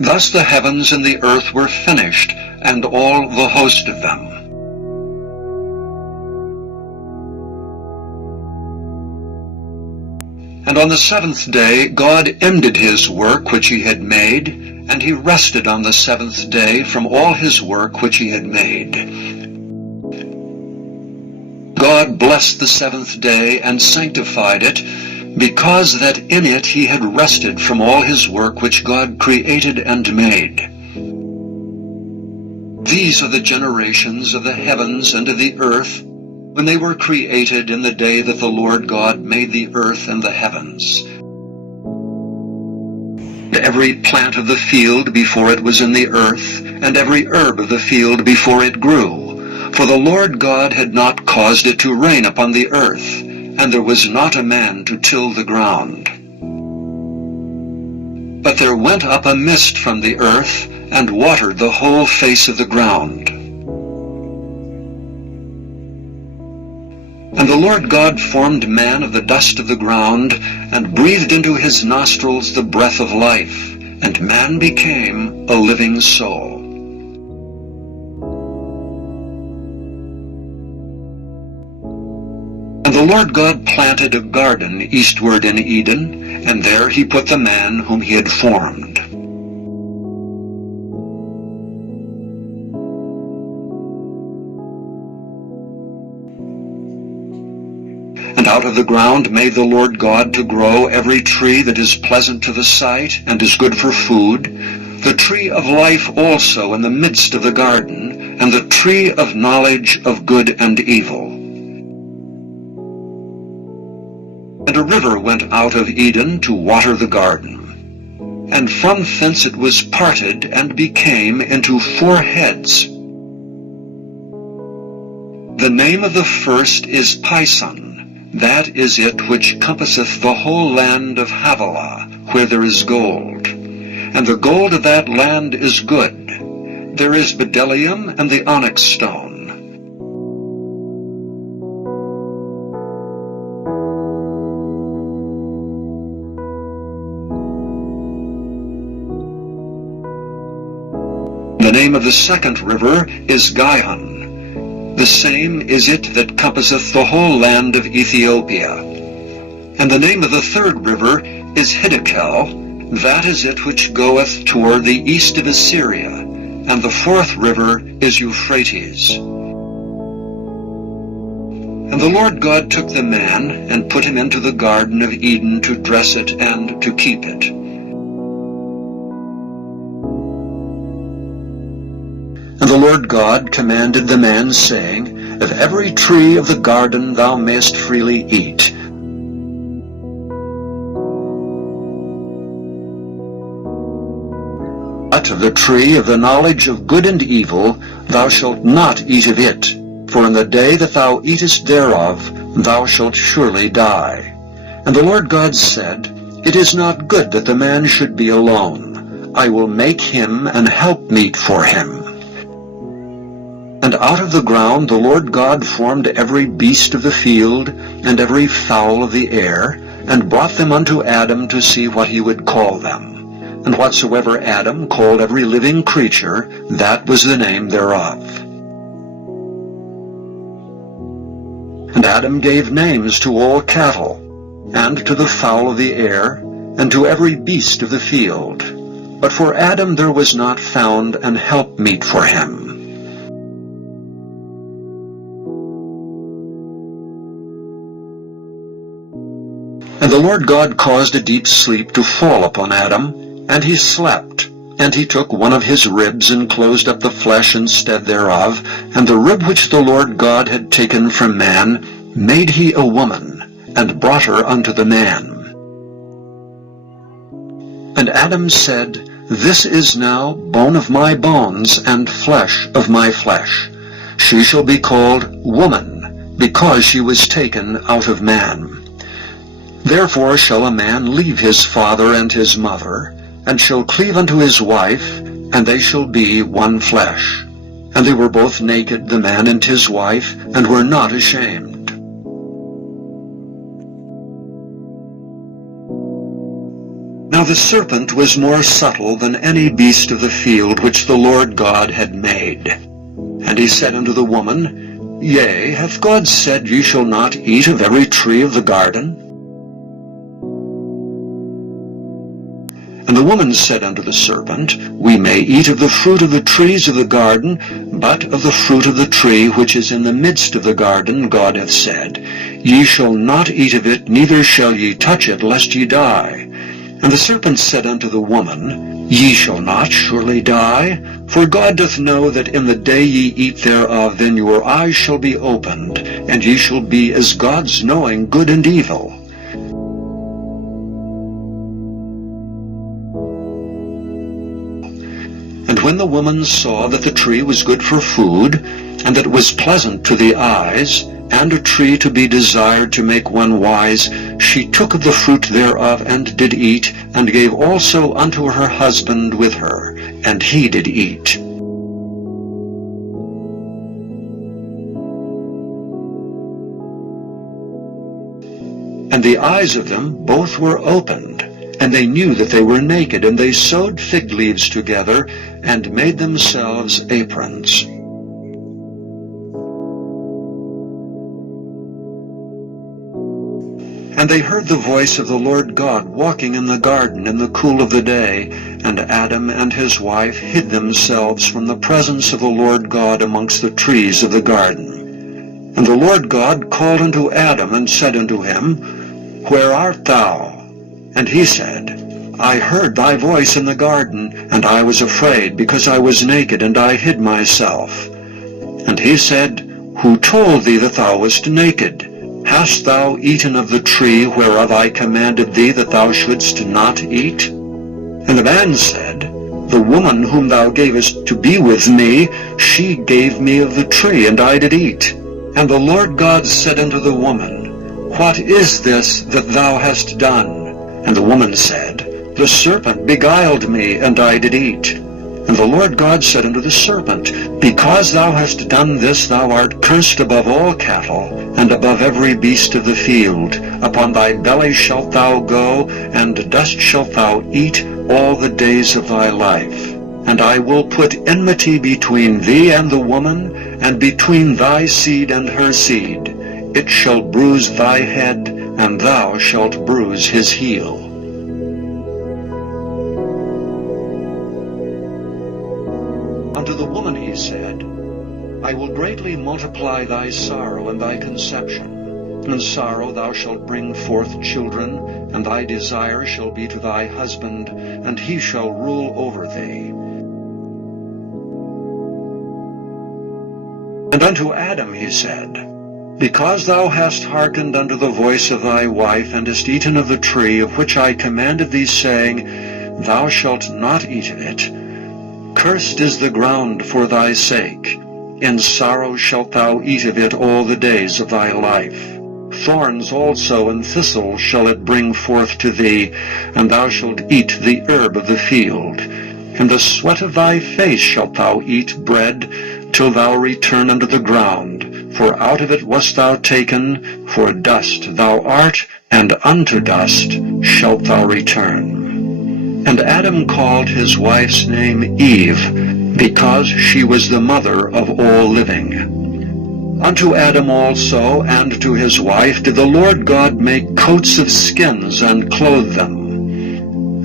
Thus the heavens and the earth were finished, and all the host of them. And on the seventh day God ended his work which he had made, and he rested on the seventh day from all his work which he had made. God blessed the seventh day and sanctified it, because that in it he had rested from all his work which God created and made. These are the generations of the heavens and of the earth, when they were created in the day that the Lord God made the earth and the heavens. Every plant of the field before it was in the earth, and every herb of the field before it grew. For the Lord God had not caused it to rain upon the earth, and there was not a man to till the ground. But there went up a mist from the earth, and watered the whole face of the ground. And the Lord God formed man of the dust of the ground, and breathed into his nostrils the breath of life, and man became a living soul. And the Lord God planted a garden eastward in Eden, and there he put the man whom he had formed. And out of the ground made the Lord God to grow every tree that is pleasant to the sight, and is good for food, the tree of life also in the midst of the garden, and the tree of knowledge of good and evil. And a river went out of Eden to water the garden. And from thence it was parted, and became into 4 heads. The name of the first is Pison. That is it which compasseth the whole land of Havilah, where there is gold. And the gold of that land is good. There is bdellium and the onyx stone. The name of the second river is Gihon. The same is it that compasseth the whole land of Ethiopia. And the name of the third river is Hiddekel. That is it which goeth toward the east of Assyria. And the fourth river is Euphrates. And the Lord God took the man, and put him into the garden of Eden to dress it and to keep it. And the Lord God commanded the man, saying, Of every tree of the garden thou mayest freely eat. But of the tree of the knowledge of good and evil thou shalt not eat of it, for in the day that thou eatest thereof thou shalt surely die. And the Lord God said, It is not good that the man should be alone. I will make him an helpmeet for him. And out of the ground the Lord God formed every beast of the field, and every fowl of the air, and brought them unto Adam to see what he would call them. And whatsoever Adam called every living creature, that was the name thereof. And Adam gave names to all cattle, and to the fowl of the air, and to every beast of the field. But for Adam there was not found an helpmeet for him. And the Lord God caused a deep sleep to fall upon Adam, and he slept. And he took one of his ribs, and closed up the flesh instead thereof, and the rib which the Lord God had taken from man made he a woman, and brought her unto the man. And Adam said, This is now bone of my bones, and flesh of my flesh. She shall be called woman, because she was taken out of man. Therefore shall a man leave his father and his mother, and shall cleave unto his wife, and they shall be one flesh. And they were both naked, the man and his wife, and were not ashamed. Now the serpent was more subtle than any beast of the field which the Lord God had made. And he said unto the woman, Yea, hath God said, Ye shall not eat of every tree of the garden? And the woman said unto the serpent, We may eat of the fruit of the trees of the garden, but of the fruit of the tree which is in the midst of the garden God hath said, Ye shall not eat of it, neither shall ye touch it, lest ye die. And the serpent said unto the woman, Ye shall not surely die, for God doth know that in the day ye eat thereof, then your eyes shall be opened, and ye shall be as gods, knowing good and evil. And when the woman saw that the tree was good for food, and that it was pleasant to the eyes, and a tree to be desired to make one wise, she took of the fruit thereof, and did eat, and gave also unto her husband with her, and he did eat. And the eyes of them both were opened, and they knew that they were naked, and they sewed fig leaves together, and made themselves aprons. And they heard the voice of the Lord God walking in the garden in the cool of the day, and Adam and his wife hid themselves from the presence of the Lord God amongst the trees of the garden. And the Lord God called unto Adam, and said unto him, Where art thou? And he said, I heard thy voice in the garden, and I was afraid, because I was naked, and I hid myself. And he said, Who told thee that thou wast naked? Hast thou eaten of the tree whereof I commanded thee that thou shouldst not eat? And the man said, The woman whom thou gavest to be with me, she gave me of the tree, and I did eat. And the Lord God said unto the woman, What is this that thou hast done? And the woman said, The serpent beguiled me, and I did eat. And the Lord God said unto the serpent, Because thou hast done this, thou art cursed above all cattle, and above every beast of the field. Upon thy belly shalt thou go, and dust shalt thou eat all the days of thy life. And I will put enmity between thee and the woman, and between thy seed and her seed. It shall bruise thy head, and thou shalt bruise his heel. Unto the woman he said, I will greatly multiply thy sorrow and thy conception. In sorrow thou shalt bring forth children, and thy desire shall be to thy husband, and he shall rule over thee. And unto Adam he said, Because thou hast hearkened unto the voice of thy wife, and hast eaten of the tree of which I commanded thee, saying, Thou shalt not eat of it, cursed is the ground for thy sake. In sorrow shalt thou eat of it all the days of thy life. Thorns also and thistles shall it bring forth to thee, and thou shalt eat the herb of the field. In the sweat of thy face shalt thou eat bread, till thou return unto the ground. For out of it wast thou taken, for dust thou art, and unto dust shalt thou return. And Adam called his wife's name Eve, because she was the mother of all living. Unto Adam also and to his wife did the Lord God make coats of skins, and clothe them.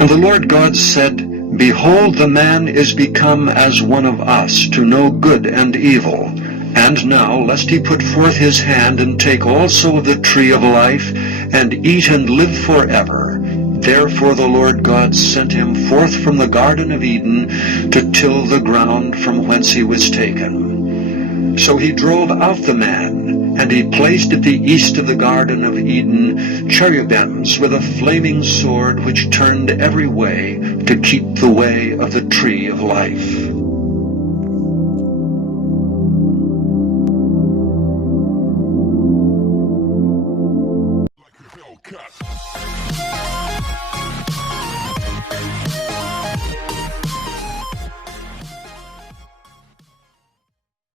And the Lord God said, Behold, the man is become as one of us, to know good and evil. And now, lest he put forth his hand, and take also of the tree of life, and eat and live forever. Therefore the Lord God sent him forth from the Garden of Eden to till the ground from whence he was taken. So he drove out the man, and he placed at the east of the Garden of Eden cherubims with a flaming sword, which turned every way to keep the way of the tree of life.